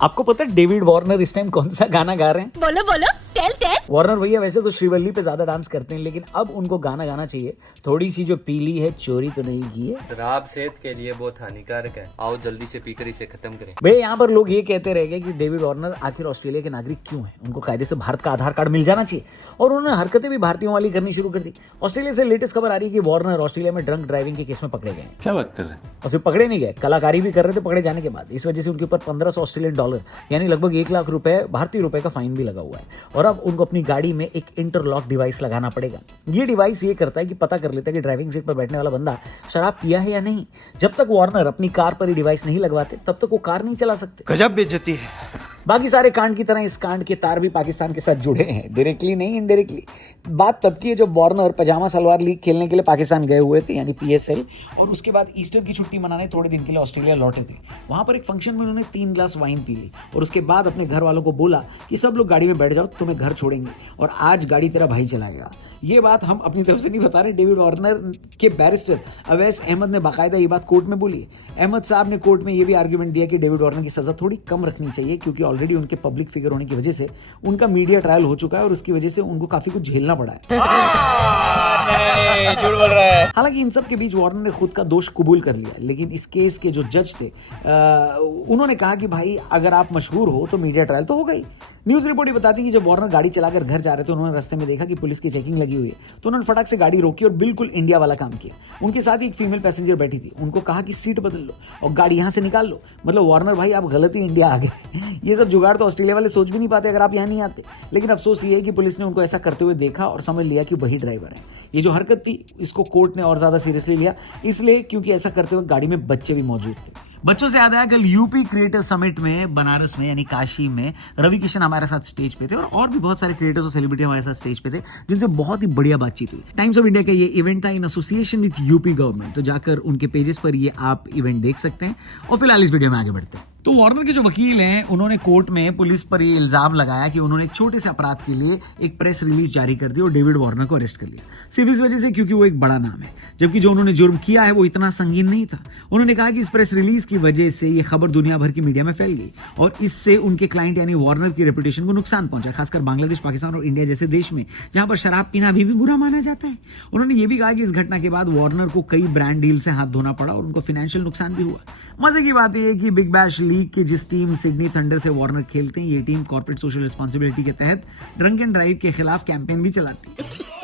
आपको पता है डेविड वार्नर इस टाइम कौन सा गाना गा रहे हैं? बोलो बोलो, टेल टेल। वार्नर भैया वैसे तो श्रीवल्ली पे ज्यादा डांस करते हैं, लेकिन अब उनको गाना गाना चाहिए। थोड़ी सी जो पीली है चोरी तो नहीं की है। शराब सेहत के लिए बहुत हानिकारक है, आओ जल्दी से पीकर इसे खत्म करें। भैया यहाँ पर लोग ये कहते रह गए कि डेविड वार्नर आखिर ऑस्ट्रेलिया के नागरिक क्यों हैं? उनको कायदे से भारत का आधार कार्ड मिल जाना चाहिए। और उन्होंने हरकतें भी भारतीयों वाली करनी शुरू कर दी। ऑस्ट्रेलिया से लेटेस्ट खबर आ रही है कि वार्नर ऑस्ट्रेलिया में ड्रंक ड्राइविंग के केस में पकड़े गए। क्या बात कर रहे हैं? और सिर्फ पकड़े नहीं गए, कलाकारी भी कर रहे थे पकड़े जाने के बाद। इस वजह से उनके ऊपर 1500 ऑस्ट्रेलियन डॉलर यानी लगभग 1 लाख रुपए भारतीय रुपए का फाइन भी लगा हुआ है। और अब उनको अपनी गाड़ी में एक इंटरलॉक डिवाइस लगाना पड़ेगा। ये डिवाइस ये करता है कि पता कर लेता है कि ड्राइविंग सीट पर बैठने वाला बंदा शराब पिया है या नहीं। जब तक वार्नर अपनी कार पर ये डिवाइस नहीं लगवाते तब तक वो कार नहीं चला सकते। गजब बेइज्जती है। बाकी सारे कांड की तरह इस कांड के तार भी पाकिस्तान के साथ जुड़े हैं, डायरेक्टली नहीं इनडायरेक्टली। बात तब की है जब वार्नर पजामा सलवार लीग खेलने के लिए पाकिस्तान गए हुए थे यानी PSL, और उसके बाद ईस्टर की छुट्टी मनाने थोड़े दिन के लिए ऑस्ट्रेलिया लौटे थे। वहां पर एक फंक्शन में उन्होंने 3 ग्लास वाइन पी ली और उसके बाद अपने घर वालों को बोला कि सब लोग गाड़ी में बैठ जाओ, तुम्हें घर छोड़ेंगे और आज गाड़ी तेरा भाई चलाएगा। ये बात हम अपनी तरफ से नहीं बता रहे, डेविड वार्नर के बैरिस्टर अवैस अहमद ने बाकायदा ये बात कोर्ट में बोली है। अहमद साहब ने कोर्ट में ये भी आर्ग्यूमेंट दिया कि डेविड वार्नर की सजा थोड़ी कम रखनी चाहिए, क्योंकि ऑलरेडी उनके पब्लिक फिगर होने की वजह से उनका मीडिया ट्रायल हो चुका है और उसकी वजह से उनको काफी कुछ झेलना पड़ा है। झूठ बोल रहा है। हालांकि इन सब के बीच वार्नर ने खुद का दोष कबूल कर लिया, लेकिन इस केस के जो जज थे उन्होंने कहा कि भाई अगर आप मशहूर हो तो मीडिया ट्रायल तो होगा ही। न्यूज रिपोर्ट ये बताती है कि जब वार्नर गाड़ी चलाकर घर जा रहे थे, उन्होंने रास्ते में देखा कि पुलिस की चेकिंग लगी हुई है, तो उन्होंने फटाक से गाड़ी रोकी और बिल्कुल इंडिया वाला काम किया। उनके साथ ही एक फीमेल पैसेंजर बैठी थी, उनको कहा कि सीट बदल लो और गाड़ी यहां से निकाल लो। मतलब वार्नर भाई आप गलत ही इंडिया आ गए। ये सब जुगाड़ तो ऑस्ट्रेलिया वाले सोच भी नहीं पाते अगर आप यहाँ नहीं आते। लेकिन अफसोस ये है कि पुलिस ने उनको ऐसा करते हुए देखा और समझ लिया कि वही ड्राइवर है। ये जो हरकत थी इसको कोर्ट ने और ज्यादा सीरियसली लिया, इसलिए क्योंकि ऐसा करते हुए गाड़ी में बच्चे भी मौजूद थे। बच्चों से याद आया, कल यूपी क्रिएटर समिट में बनारस में यानी काशी में रवि किशन हमारे साथ स्टेज पे थे और भी बहुत सारे क्रिएटर्स और सेलिब्रिटी हमारे साथ स्टेज पे थे, जिनसे बहुत ही बढ़िया बातचीत हुई। टाइम्स ऑफ इंडिया का ये इवेंट था in association with UP government, तो जाकर उनके पेजेस पर ये आप इवेंट देख सकते हैं। और फिलहाल इस वीडियो में आगे बढ़ते हैं। तो वार्नर के जो वकील हैं उन्होंने कोर्ट में पुलिस पर ये इल्जाम लगाया कि उन्होंने एक छोटे से अपराध के लिए एक प्रेस रिलीज जारी कर दी और डेविड वार्नर को अरेस्ट कर लिया, सिर्फ इस वजह से क्योंकि वो एक बड़ा नाम है, जबकि जो उन्होंने जुर्म किया है वो इतना संगीन नहीं था। उन्होंने कहा कि इस प्रेस रिलीज की वजह से ये खबर दुनिया भर की मीडिया में फैल गई और इससे उनके क्लाइंट यानी वार्नर की रेपुटेशन को नुकसान पहुंचा, खासकर बांग्लादेश, पाकिस्तान और इंडिया जैसे देश में जहां पर शराब पीना अभी भी बुरा माना जाता है। उन्होंने ये भी कहा कि इस घटना के बाद वार्नर को कई ब्रांड डील से हाथ धोना पड़ा और उनको फाइनेंशियल नुकसान भी हुआ। मजे की बात यह है कि बिग बैश लीग की जिस टीम सिडनी थंडर से वार्नर खेलते हैं, ये टीम कॉर्पोरेट सोशल रिस्पांसिबिलिटी के तहत ड्रंक एंड ड्राइव के खिलाफ कैंपेन भी चलाती है।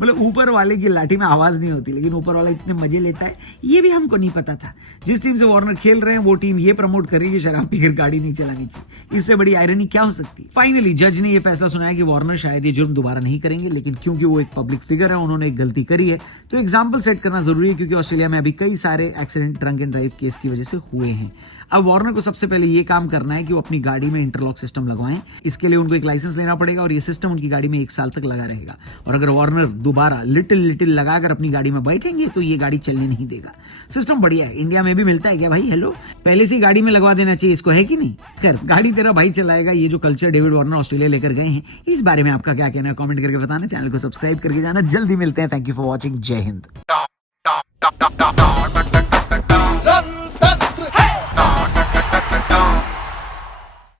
मतलब ऊपर वाले की लाठी में आवाज नहीं होती, लेकिन ऊपर वाला इतने मजे लेता है, ये भी हमको नहीं पता था। जिस टीम से वार्नर खेल रहे हैं वो टीम ये प्रमोट कर रही है कि शराब पीकर गाड़ी नहीं चलानी चाहिए। इससे बड़ी आयरनी क्या हो सकती है। फाइनली जज ने ये फैसला सुनाया कि वार्नर शायद ये जुर्म दोबारा नहीं करेंगे, लेकिन क्योंकि वो एक पब्लिक फिगर है, उन्होंने एक गलती करी है, तो एग्जाम्पल सेट करना जरूरी है, क्योंकि ऑस्ट्रेलिया में अभी कई सारे accident drunk and drive case की वजह से हुए हैं। अब वार्नर को सबसे पहले ये काम करना है कि वो अपनी गाड़ी में इंटरलॉक सिस्टम लगवाएं। इसके लिए उनको एक लाइसेंस लेना पड़ेगा और ये सिस्टम उनकी गाड़ी में 1 साल तक लगा रहेगा। और अगर वार्नर दोबारा लिटिल लगाकर अपनी गाड़ी में बैठेंगे तो ये गाड़ी चलने नहीं देगा। सिस्टम बढ़िया है, इंडिया में भी मिलता है क्या भाई? हेलो, पहले से गाड़ी में लगवा देना चाहिए इसको, है कि नहीं? खैर, गाड़ी तेरा भाई चलाएगा, ये जो कल्चर डेविड वार्नर ऑस्ट्रेलिया लेकर गए हैं, इस बारे में आपका क्या कहना है? कमेंट करके बताना, चैनल को सब्सक्राइब करके जाना। जल्दी मिलते हैं। Thank you for watching. जय हिंद।